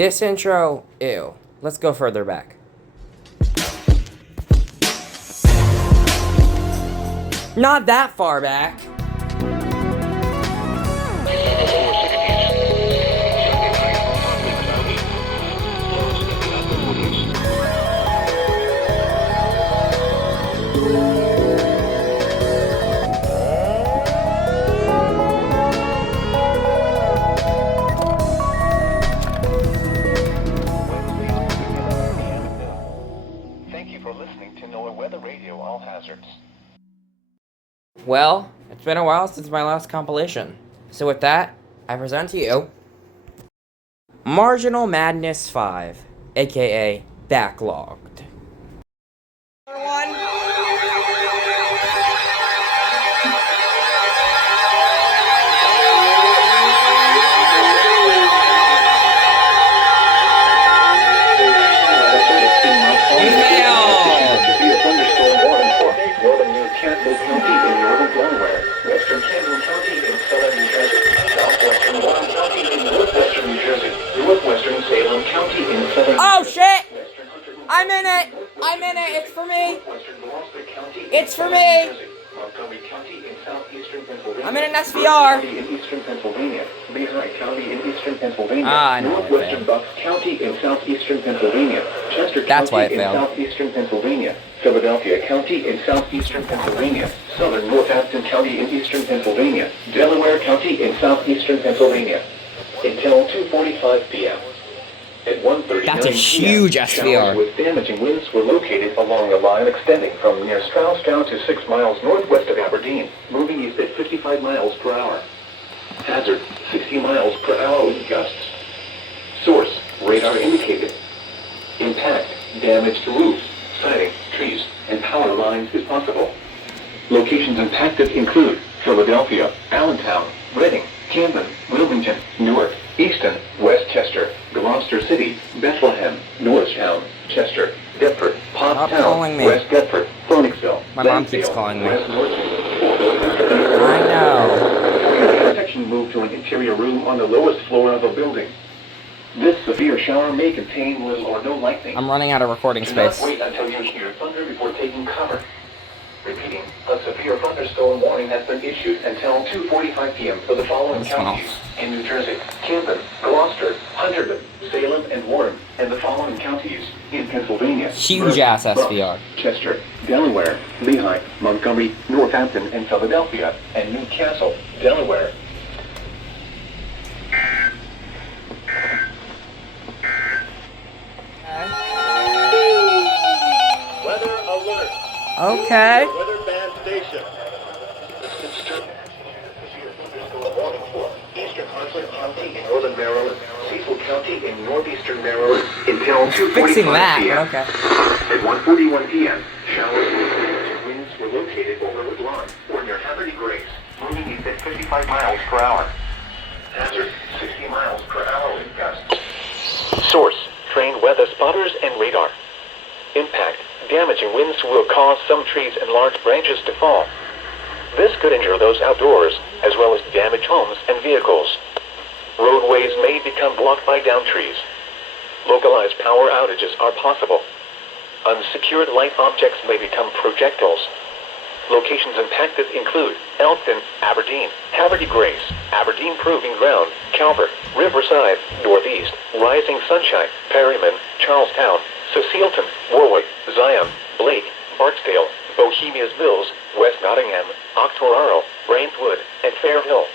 This intro, ew. Let's go further back. Not that far back. Well, it's been a while since my last compilation. So with that, I present to you Marginal Madness 5, aka Backlogged. Oh shit! I'm in it! I'm in it! It's for me! It's for me! I'm in an SVR! Ah, I know why it failed. County in southeastern Pennsylvania. Chester That's why it County in failed. southeastern Pennsylvania. Philadelphia County in southeastern Pennsylvania. Southern Northampton County in eastern Pennsylvania. Delaware County in southeastern Pennsylvania. Until 2:45 p.m. At 1:39 That's a huge p.m., SVR. showers with damaging winds were located along a line extending from near Strausstown to 6 miles northwest of Aberdeen, moving east at 55 miles per hour. Hazard, 60 miles per hour wind gusts. Source, radar indicated. Impact, damage to roofs, siding, trees, and power lines is possible. Locations impacted include Philadelphia, Allentown, Reading, Camden, Wilmington, Newark, Easton, Westchester, Gloucester City, Bethlehem, Norristown, Chester, Deptford, Stop calling Pottstown, me. West Deptford, Phoenixville, My mom keeps Lansdale, calling me. West I know. Protection moved to an interior room on the lowest floor of a building. This severe shower may contain little or no lightning. I'm running out of recording Do not space. wait until you hear thunder before taking cover. Repeating, a severe thunderstorm warning has been issued until 2:45 p.m. for the following This one counties off. in New Jersey: Camden, Gloucester, Hunterdon, Salem, and Warren, and the following counties in Pennsylvania: Huge ass SVR. Chester, Delaware, Lehigh, Montgomery, Northampton, and Philadelphia, and Newcastle, Delaware. Weather alert. Okay. Weather band station. Eastern Hartford County in northern Maryland, Cecil County in northeastern Maryland, until 2:45 Fixing that, p.m. but okay. At 1:41 p.m., showers with damaging winds were located over Woodlawn or near Haverty Grace, moving east at 55 miles per hour. Hazard, 60 miles per hour wind gusts. Source, trained weather spotters and radar. Impact, damaging winds will cause some trees and large branches to fall. This could injure those outdoors, as well as damage homes and vehicles. Roadways may become blocked by downed trees. Localized power outages are possible. Unsecured light objects may become projectiles. Locations impacted include Elkton, Aberdeen, Haverty Grace, Aberdeen Proving Ground, Calvert, Riverside, Northeast, Rising Sunshine, Perryman, Charlestown, Cecilton, Warwick, Zion, Blake, Barksdale, Bohemia's Mills, West Nottingham, Octoraro, Brantwood, and Fairhill.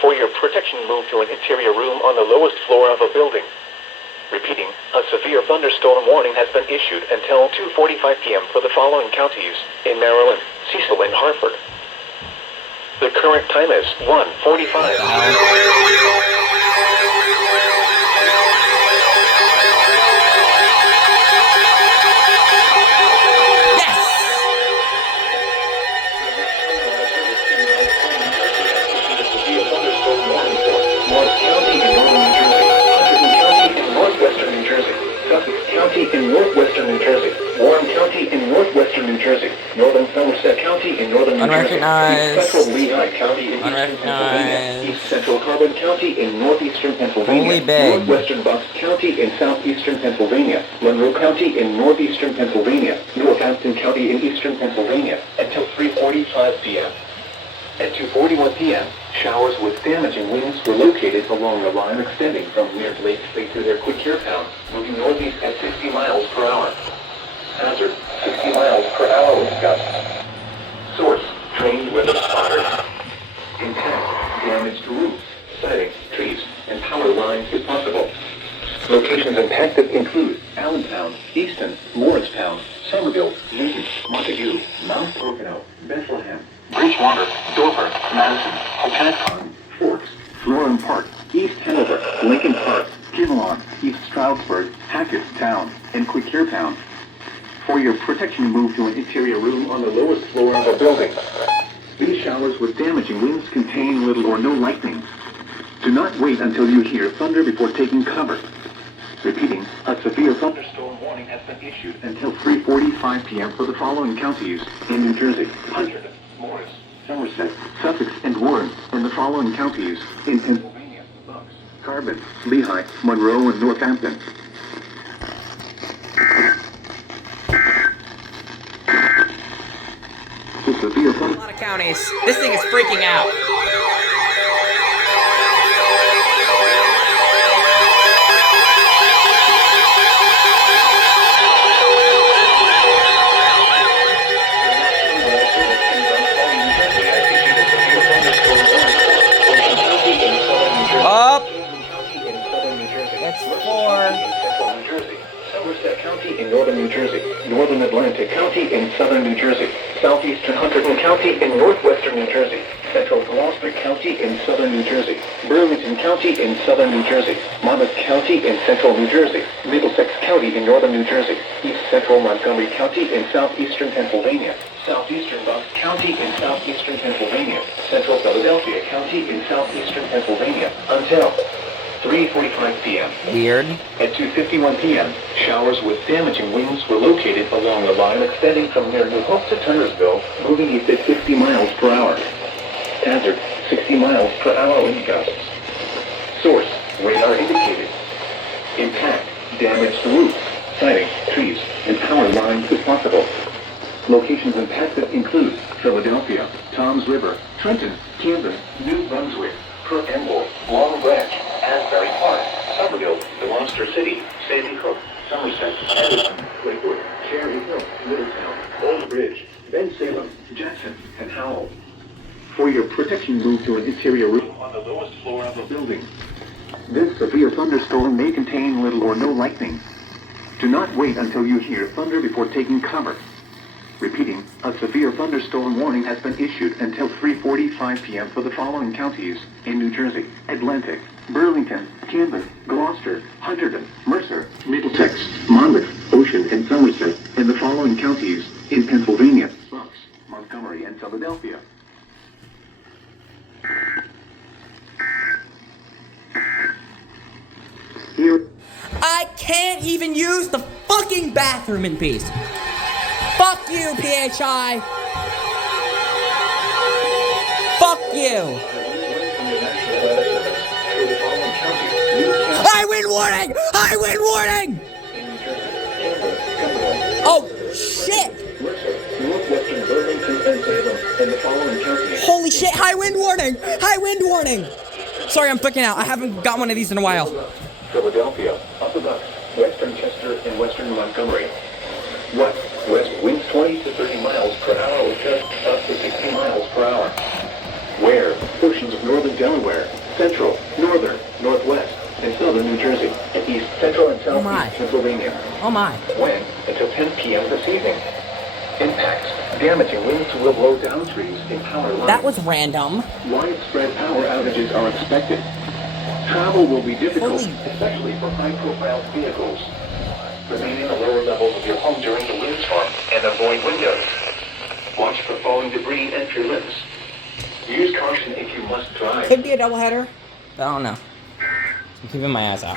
For your protection, move to an interior room on the lowest floor of a building. Repeating, a severe thunderstorm warning has been issued until 2:45 p.m. for the following counties in Maryland, Cecil, and Hartford. The current time is 1:45. County in northwestern New Jersey. Warren County in northwestern New Jersey. Northern Somerset County in northern New Jersey. East Central Lehigh County in eastern Pennsylvania. East Central Carbon County in northeastern Pennsylvania. Northwestern Bucks County in southeastern Pennsylvania. Monroe County in northeastern Pennsylvania. Northampton County in eastern Pennsylvania. Until 3:45 p.m. At 2:41 p.m., showers with damaging winds were located along the line extending from near Lake State to their Quick Town, moving northeast at 60 miles per hour. Hazard, 60 miles per hour wind gusts. Source, trained weather spotters. Intent, damaged roofs, siding, trees, and power lines if possible. Locations impacted include Allentown, Easton, Morristown, Somerville, Newton, Montague, Mount Pocono, Bethlehem, Bridgewater, Dover, Madison, Hochacon, Forks, Florham Park, East Hanover, Lincoln Park, Kinlawn, East Stroudsburg, Hackettstown, and Quick Town. For your protection, move to an interior room on the lowest floor of a building. These showers with damaging winds contain little or no lightning. Do not wait until you hear thunder before taking cover. Repeating, a severe thunderstorm warning has been issued until 3:45 p.m. for the following counties in New Jersey: Hunterdon, Morris, Somerset, Sussex, and Warren, and the following counties in Pennsylvania: Bucks, Carbon, Lehigh, Monroe, and Northampton. A lot of counties. This thing is freaking out. Up. It's 4. Somerset County in northern New Jersey, northern Atlantic County in southern New Jersey, southeastern Hunterdon County in northwestern New Jersey, central Gloucester County in southern New Jersey, Burlington County in southern New Jersey, Monmouth County in central New Jersey, Middlesex County in northern New Jersey, east central Montgomery County in southeastern Pennsylvania, southeastern Bucks County in southeastern Pennsylvania, central Philadelphia County in southeastern Pennsylvania, until 3:45 p.m. Weird. At 2:51 p.m., showers with damaging winds were located along the line extending from near New Hope to Tunnersville, moving east at 50 miles per hour. Hazard, 60 miles per hour wind gusts. Source, radar indicated. Impact, damaged roofs, siding, trees, and power lines if possible. Locations impacted include Philadelphia, Toms River, Trenton, Camden, New Brunswick, Crook Emble, Long Branch, Asbury Park, Somerville, Gloucester City, Sandy Hook, Somerset, Edison, Lakewood, Cherry Hill, Middletown, Old Bridge, Bensalem, Jackson, and Howell. For your protection, move to an interior room on the lowest floor of a building. This severe thunderstorm may contain little or no lightning. Do not wait until you hear thunder before taking cover. Repeating, a severe thunderstorm warning has been issued until 3:45 p.m. for the following counties in New Jersey: Atlantic, Burlington, Camden, Gloucester, Hunterdon, Mercer, Middlesex, Monmouth, Ocean, and Somerset, and the following counties in Pennsylvania: Bucks, Montgomery, and Philadelphia. Here. I can't even use the fucking bathroom in peace. Fuck you, PHI. Fuck you. High wind warning! High wind warning! Oh, shit! Holy shit, high wind warning! High wind warning! Sorry, I'm freaking out. I haven't got one of these in a while. Philadelphia, Upper Bucks, Western Chester, and Western Montgomery. West winds 20 to 30 miles per hour with gusts up to 60 miles per hour. Where? Portions of northern Delaware, central, northern, northwest, and southern New Jersey, and east, central, and southeast Pennsylvania. Oh my. When? Until 10 p.m. this evening. Impacts. Damaging winds will blow down trees in power lines. That was random. Widespread power outages are expected. Travel will be difficult, especially for high-profile vehicles. Remain in the lower levels of your home during the windstorm and avoid windows. Watch for falling debris and your limbs. Use caution if you must drive. Could be a doubleheader. I don't know. I'm keeping my ass out.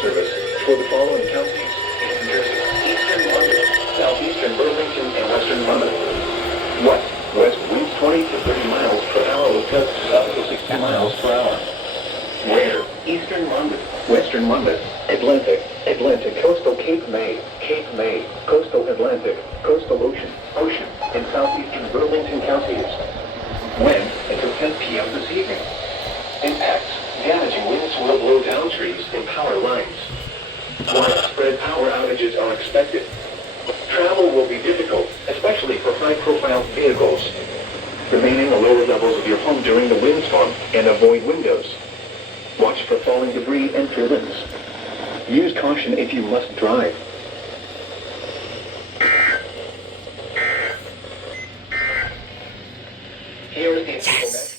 Service for the following counties in New Jersey: Eastern London, Southeastern Burlington, and Western London. West winds 20 to 30 miles per hour with gusts up to 60 miles per hour. Where? Eastern London, Western London, Atlantic, coastal Cape May, coastal Atlantic, coastal Ocean, and southeastern Burlington counties. When? Until 10 p.m. this evening. Impacts. Damaging winds will blow down trees and power lines. Widespread power outages are expected. Travel will be difficult, especially for high-profile vehicles. Remain in the lower levels of your home during the windstorm and avoid windows. Watch for falling debris and limbs. Use caution if you must drive. Here is the